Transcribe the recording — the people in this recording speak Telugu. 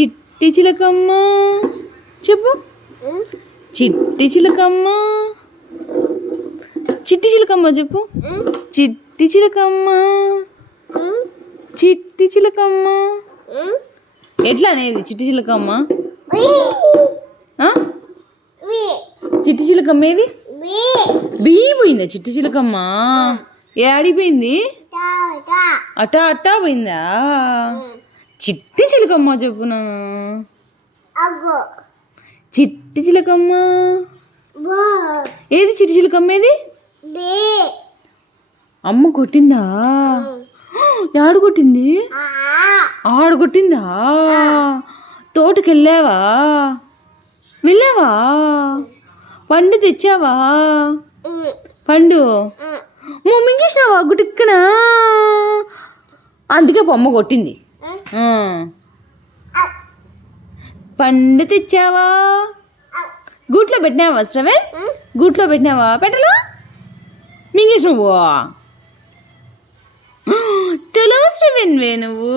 చిట్టి చిలకమ్మ చెప్పు. చిట్టి చిలకమ్మ, చిట్టి చిలకమ్మ చెప్పు. చిట్టి చిలకమ్మ, చిట్టి చిలకమ్మ. ఎట్లా అనేది చిట్టి చిలకమ్మ? చిట్టి చిలకమ్మ ఏది? బీ పోయిందా చిట్టి చిలకమ్మ? ఏ ఆడిపోయింది? అట్టా అట్టా పోయిందా? చిట్టి చిలకమ్మ చెప్పు నాన్న. చిట్టి చిలకమ్మ ఏది? చిట్టి చిలకమ్మ ఏది? అమ్మ కొట్టిందా? ఆడు కొట్టింది? ఆడు కొట్టిందా? తోటకి వెళ్ళావా? పండు తెచ్చావా? పండు మింగేసినావా గుటిక్కనా? అందుకే బొమ్మ కొట్టింది. పండు తెచ్చావా? గూట్లో పెట్టినావా శ్రవణ్? గూట్లో పెట్టినావా? పెట్టలా? మింగేసినావు. తెలుగు శ్రవణ్ వే నువ్వు.